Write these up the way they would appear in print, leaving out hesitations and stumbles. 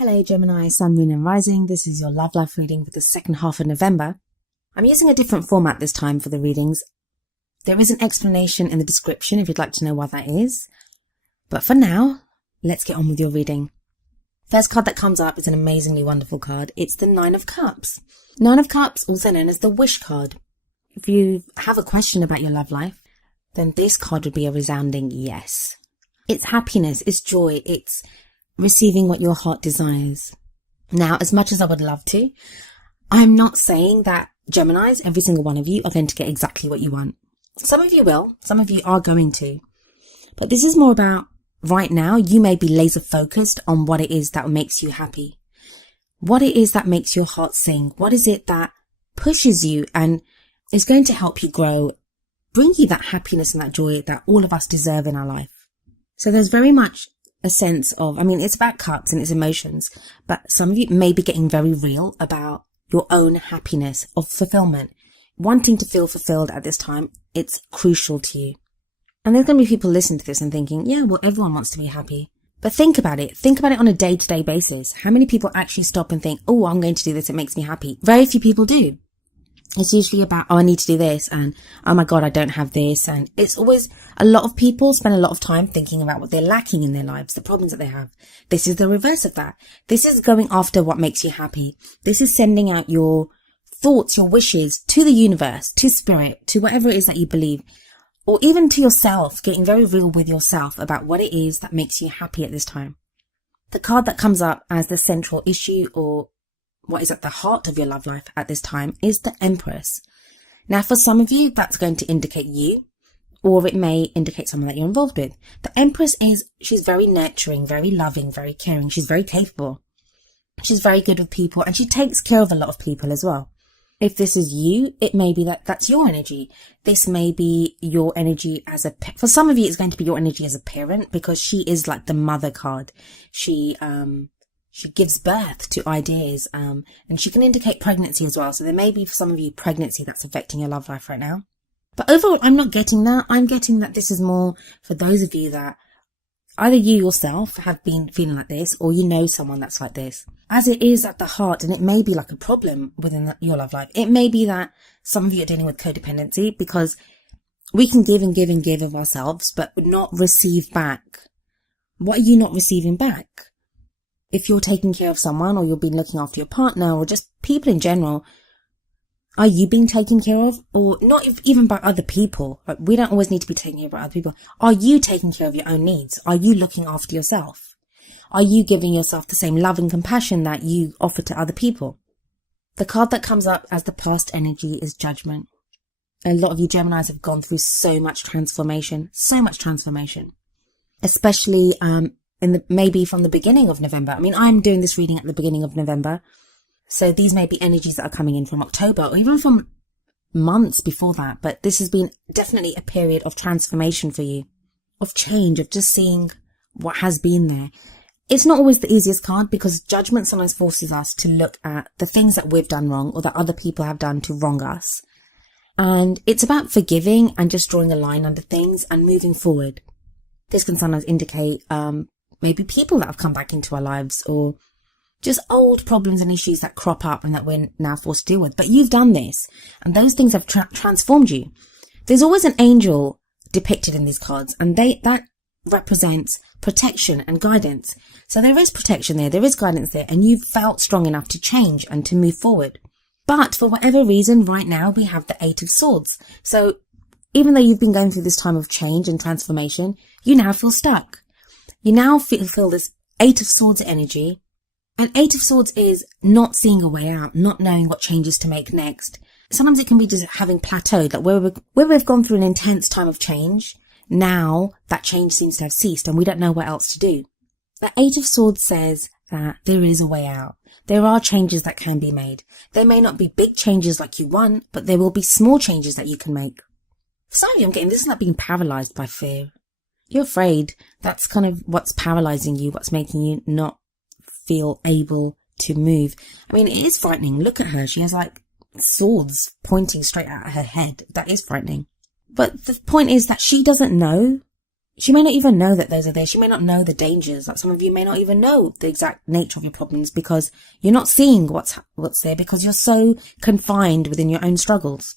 Hello Gemini, Sun, Moon and Rising. This is your love life reading for the second half of November. I'm using a different format this time for the readings. There is an explanation in the description if you'd like to know what that is. But for now, let's get on with your reading. First card that comes up is an amazingly wonderful card. It's the Nine of Cups. Nine of Cups, also known as the Wish card. If you have a question about your love life, then this card would be a resounding yes. It's happiness, it's joy, it's receiving what your heart desires. Now, as much as I would love to, I'm not saying that Geminis, every single one of you, are going to get exactly what you want. Some of you will, some of you are going to. But this is more about right now, you may be laser focused on what it is that makes you happy. What it is that makes your heart sing. What is it that pushes you and is going to help you grow, bring you that happiness and that joy that all of us deserve in our life. So there's very much a sense of, it's about cups and it's emotions, but some of you may be getting very real about your own happiness of fulfillment. Wanting to feel fulfilled at this time, it's crucial to you. And there's going to be people listening to this and thinking, yeah, well, everyone wants to be happy. But think about it. Think about it on a day-to-day basis. How many people actually stop and think, oh, I'm going to do this, it makes me happy? Very few people do. It's usually about, oh, I need to do this, and oh my God, I don't have this. And it's always, a lot of people spend a lot of time thinking about what they're lacking in their lives, the problems that they have. This is the reverse of that. This is going after what makes you happy. This is sending out your thoughts, your wishes to the universe, to spirit, to whatever it is that you believe, or even to yourself, getting very real with yourself about what it is that makes you happy at this time. The card that comes up as the central issue, or what is at the heart of your love life at this time, is the Empress. Now, for some of you, that's going to indicate you, or it may indicate someone that you're involved with. The Empress she's very nurturing, very loving, very caring. She's very capable. She's very good with people, and she takes care of a lot of people as well. If this is you, it may be that's your energy. This may be your energy for some of you, it's going to be your energy as a parent, because she is like the mother card. She gives birth to ideas, and she can indicate pregnancy as well. So there may be, for some of you, pregnancy that's affecting your love life right now. But overall, I'm not getting that. I'm getting that this is more for those of you that either you yourself have been feeling like this, or you know someone that's like this. As it is at the heart, and it may be like a problem within your love life. It may be that some of you are dealing with codependency, because we can give and give and give of ourselves, but not receive back. What are you not receiving back? If you're taking care of someone, or you'll be looking after your partner, or just people in general, are you being taken care of? Or not even by other people. Like, we don't always need to be taken care of by other people. Are you taking care of your own needs? Are you looking after yourself? Are you giving yourself the same love and compassion that you offer to other people? The card that comes up as the past energy is Judgment. A lot of you Geminis have gone through so much transformation, especially maybe from the beginning of November. I'm doing this reading at the beginning of November. So these may be energies that are coming in from October, or even from months before that. But this has been definitely a period of transformation for you, of change, of just seeing what has been there. It's not always the easiest card, because Judgment sometimes forces us to look at the things that we've done wrong, or that other people have done to wrong us. And it's about forgiving and just drawing a line under things and moving forward. This can sometimes indicate maybe people that have come back into our lives, or just old problems and issues that crop up and that we're now forced to deal with. But you've done this, and those things have transformed you. There's always an angel depicted in these cards, and that represents protection and guidance. So there is protection there is guidance there, and you've felt strong enough to change and to move forward. But for whatever reason, right now we have the Eight of Swords. So even though you've been going through this time of change and transformation, you now feel stuck. You now feel this Eight of Swords energy. And Eight of Swords is not seeing a way out, not knowing what changes to make next. Sometimes it can be just having plateaued, like where we've gone through an intense time of change. Now that change seems to have ceased, and we don't know what else to do. The Eight of Swords says that there is a way out. There are changes that can be made. There may not be big changes like you want, but there will be small changes that you can make. For some of you, I'm getting this is like being paralyzed by fear. You're afraid. That's kind of what's paralyzing you, what's making you not feel able to move. It is frightening. Look at her. She has like swords pointing straight at her head. That is frightening. But the point is that she doesn't know she may not even know that those are there. She may not know the dangers. Like some of you may not even know the exact nature of your problems because you're not seeing what's there because you're so confined within your own struggles.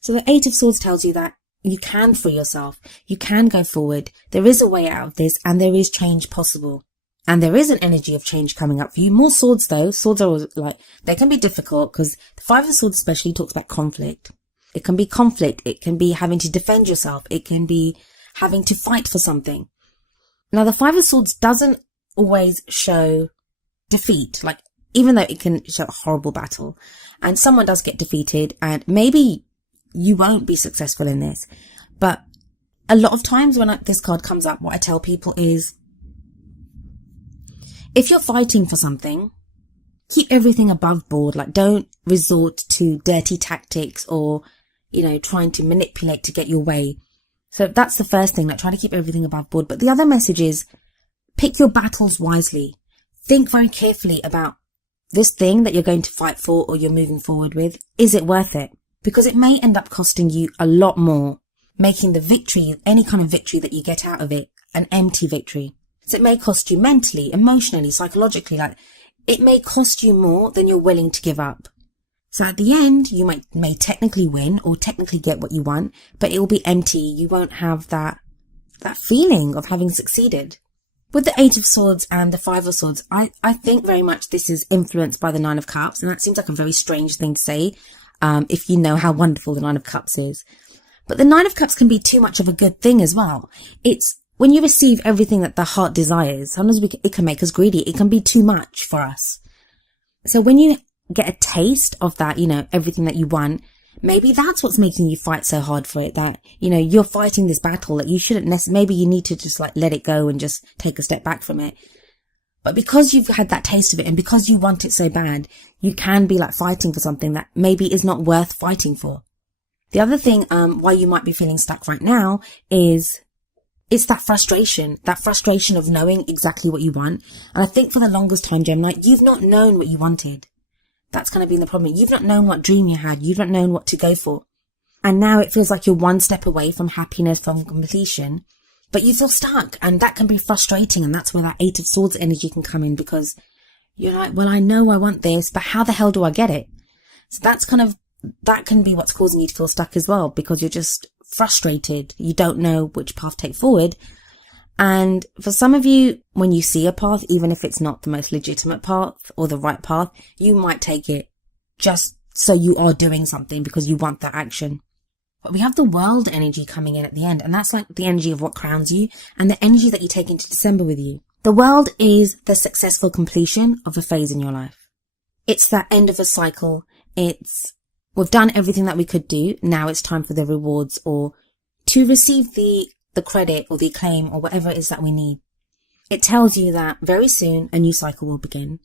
So the Eight of Swords tells you that you can free yourself. You can go forward. There is a way out of this and there is change possible. And there is an energy of change coming up for you. More swords though. Swords are like, they can be difficult because the Five of Swords especially talks about conflict. It can be conflict. It can be having to defend yourself. It can be having to fight for something. Now the Five of Swords doesn't always show defeat. Like even though it can show a horrible battle and someone does get defeated and maybe you won't be successful in this. But a lot of times when this card comes up, what I tell people is, if you're fighting for something, keep everything above board. Like don't resort to dirty tactics or, trying to manipulate to get your way. So that's the first thing, like try to keep everything above board. But the other message is pick your battles wisely. Think very carefully about this thing that you're going to fight for or you're moving forward with. Is it worth it? Because it may end up costing you a lot more, making the victory, any kind of victory that you get out of it, an empty victory. So it may cost you mentally, emotionally, psychologically, like it may cost you more than you're willing to give up. So at the end, you may technically win or technically get what you want, but it will be empty. You won't have that feeling of having succeeded. With the Eight of Swords and the Five of Swords, I think very much this is influenced by the Nine of Cups. And that seems like a very strange thing to say, if you know how wonderful the Nine of Cups is. But the Nine of Cups can be too much of a good thing as well. It's when you receive everything that the heart desires, sometimes it can make us greedy. It can be too much for us. So when you get a taste of that, everything that you want, maybe that's what's making you fight so hard for it, that, you're fighting this battle that you shouldn't maybe you need to just like let it go and just take a step back from it. But because you've had that taste of it and because you want it so bad, you can be like fighting for something that maybe is not worth fighting for. The other thing, why you might be feeling stuck right now is it's that frustration of knowing exactly what you want. And I think for the longest time, Gemini, you've not known what you wanted. That's kind of been the problem. You've not known what dream you had. You've not known what to go for. And now it feels like you're one step away from happiness, from completion, but you feel stuck. And that can be frustrating. And that's where that Eight of Swords energy can come in, because you're like, well, I know I want this, but how the hell do I get it? So that can be what's causing you to feel stuck as well, because you're just frustrated. You don't know which path to take forward. And for some of you, when you see a path, even if it's not the most legitimate path or the right path, you might take it just so you are doing something because you want that action. But we have the World energy coming in at the end, and that's like the energy of what crowns you and the energy that you take into December with you. The World is the successful completion of a phase in your life. It's that end of a cycle. We've done everything that we could do. Now it's time for the rewards, or to receive the credit or the acclaim or whatever it is that we need. It tells you that very soon a new cycle will begin.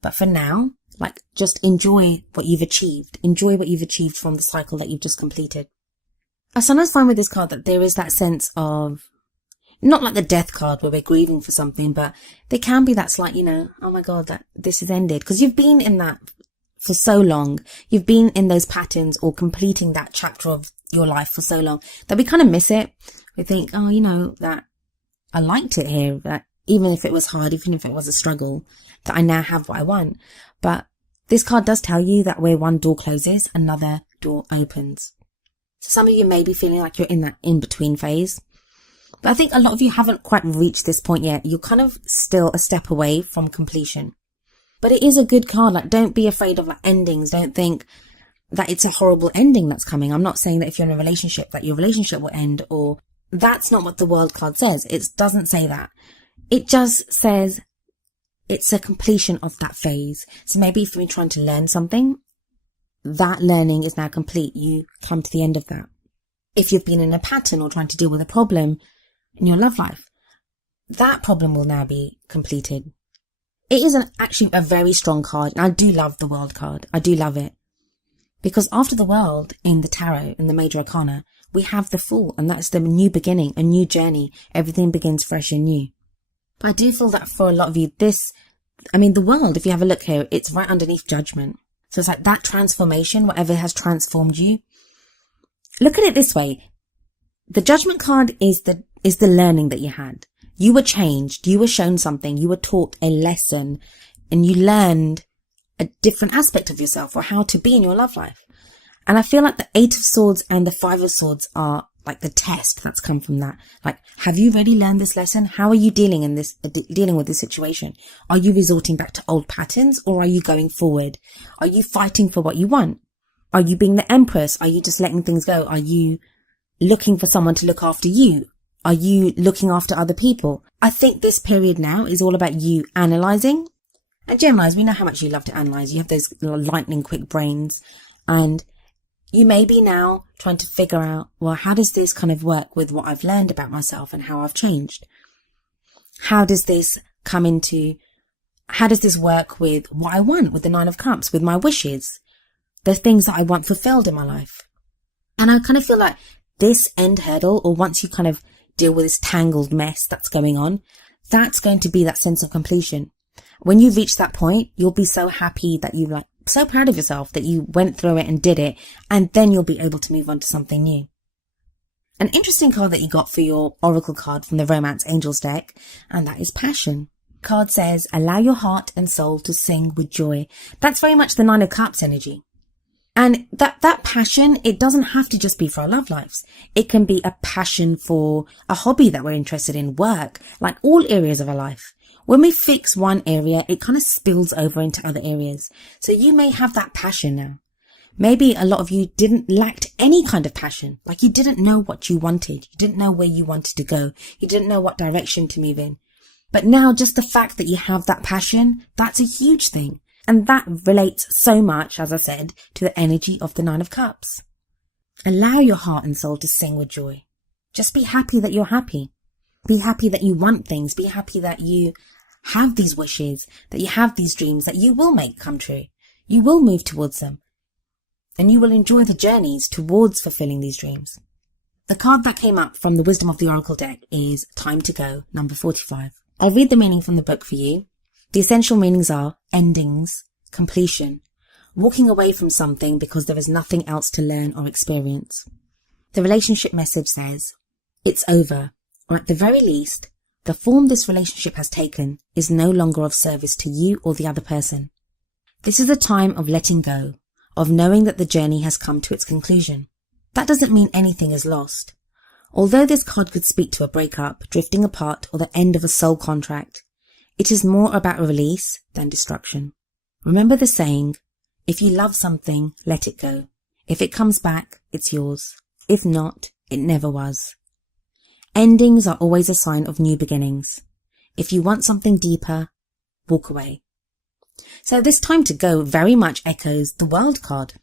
But for now, like, just enjoy what you've achieved. Enjoy what you've achieved from the cycle that you've just completed. I sometimes find with this card that there is that sense of, not like the death card where we're grieving for something, but there can be that slight, oh my God, that this has ended. Because you've been in that for so long. You've been in those patterns or completing that chapter of your life for so long that we kind of miss it. We think, that I liked it here, that even if it was hard, even if it was a struggle, that I now have what I want. But this card does tell you that where one door closes, another door opens. So some of you may be feeling like you're in that in-between phase. But I think a lot of you haven't quite reached this point yet. You're kind of still a step away from completion. But it is a good card. Like, don't be afraid of endings. Don't think that it's a horrible ending that's coming. I'm not saying that if you're in a relationship, that your relationship will end, or that's not what the World card says. It doesn't say that. It just says it's a completion of that phase. So maybe if you're trying to learn something, that learning is now complete. You come to the end of that. If you've been in a pattern or trying to deal with a problem in your love life, that problem will now be completed. It is actually a very strong card. And I do love the World card. I do love it. Because after the World in the Tarot, in the Major Arcana, we have the Fool. And that's the new beginning, a new journey. Everything begins fresh and new. But I do feel that for a lot of you, the World, if you have a look here, it's right underneath Judgment. So it's like that transformation, whatever has transformed you. Look at it this way. The Judgment card is is the learning that you had. You were changed, you were shown something, you were taught a lesson, and you learned a different aspect of yourself or how to be in your love life. And I feel like the 8 of Swords and the 5 of Swords are like the test that's come from that. Like, have you really learned this lesson? How are you dealing with this situation? Are you resorting back to old patterns, or are you going forward? Are you fighting for what you want? Are you being the empress? Are you just letting things go? Are you looking for someone to look after you? Are you looking after other people? I think this period now is all about you analysing. And Geminis, we know how much you love to analyse. You have those lightning quick brains, and you may be now trying to figure out, well, how does this kind of work with what I've learned about myself and how I've changed? How does this work with what I want, with the 9 of Cups, with my wishes, the things that I want fulfilled in my life? And I kind of feel like this end hurdle, or once you kind of deal with this tangled mess that's going on, that's going to be that sense of completion. When you reach that point, you'll be so happy that you so proud of yourself that you went through it and did it, and then you'll be able to move on to something new. An interesting card that you got for your Oracle card from the Romance Angels deck, and that is Passion. The card says, allow your heart and soul to sing with joy. That's very much the 9 of Cups energy. And that passion, it doesn't have to just be for our love lives. It can be a passion for a hobby that we're interested in, work, like all areas of our life. When we fix one area, it kind of spills over into other areas. So you may have that passion now. Maybe a lot of you lacked any kind of passion. Like, you didn't know what you wanted. You didn't know where you wanted to go. You didn't know what direction to move in. But now, just the fact that you have that passion, that's a huge thing. And that relates so much, as I said, to the energy of the 9 of Cups. Allow your heart and soul to sing with joy. Just be happy that you're happy. Be happy that you want things. Be happy that you have these wishes, that you have these dreams that you will make come true. You will move towards them. And you will enjoy the journeys towards fulfilling these dreams. The card that came up from the Wisdom of the Oracle deck is Time to Go, number 45. I'll read the meaning from the book for you. The essential meanings are endings, completion, walking away from something because there is nothing else to learn or experience. The relationship message says, it's over, or at the very least, the form this relationship has taken is no longer of service to you or the other person. This is a time of letting go, of knowing that the journey has come to its conclusion. That doesn't mean anything is lost. Although this card could speak to a breakup, drifting apart, or the end of a soul contract, it is more about a release than destruction. Remember the saying, if you love something, let it go. If it comes back, it's yours. If not, it never was. Endings are always a sign of new beginnings. If you want something deeper, walk away. So this time to go very much echoes the World card.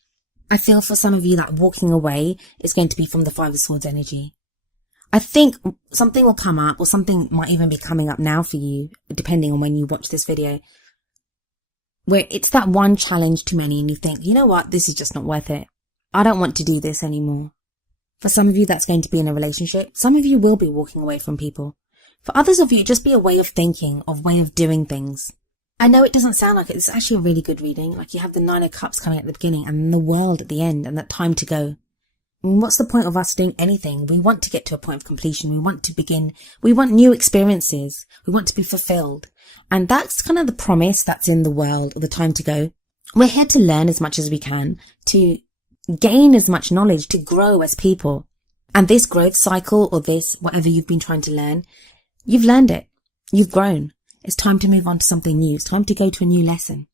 I feel for some of you that walking away is going to be from the 5 of Swords energy. I think something will come up, or something might even be coming up now for you, depending on when you watch this video, where it's that one challenge too many and you think, you know what, this is just not worth it. I don't want to do this anymore. For some of you, that's going to be in a relationship. Some of you will be walking away from people. For others of you, it'll just be a way of thinking, a way of doing things. I know it doesn't sound like it. It's actually a really good reading. Like, you have the 9 of Cups coming at the beginning and then the World at the end, and that time to go. And what's the point of us doing anything? We want to get to a point of completion. We want to begin. We want new experiences. We want to be fulfilled. And that's kind of the promise that's in the World, or the time to go. We're here to learn as much as we can, to gain as much knowledge, to grow as people. And this growth cycle, or this, whatever you've been trying to learn, you've learned it. You've grown. It's time to move on to something new. It's time to go to a new lesson.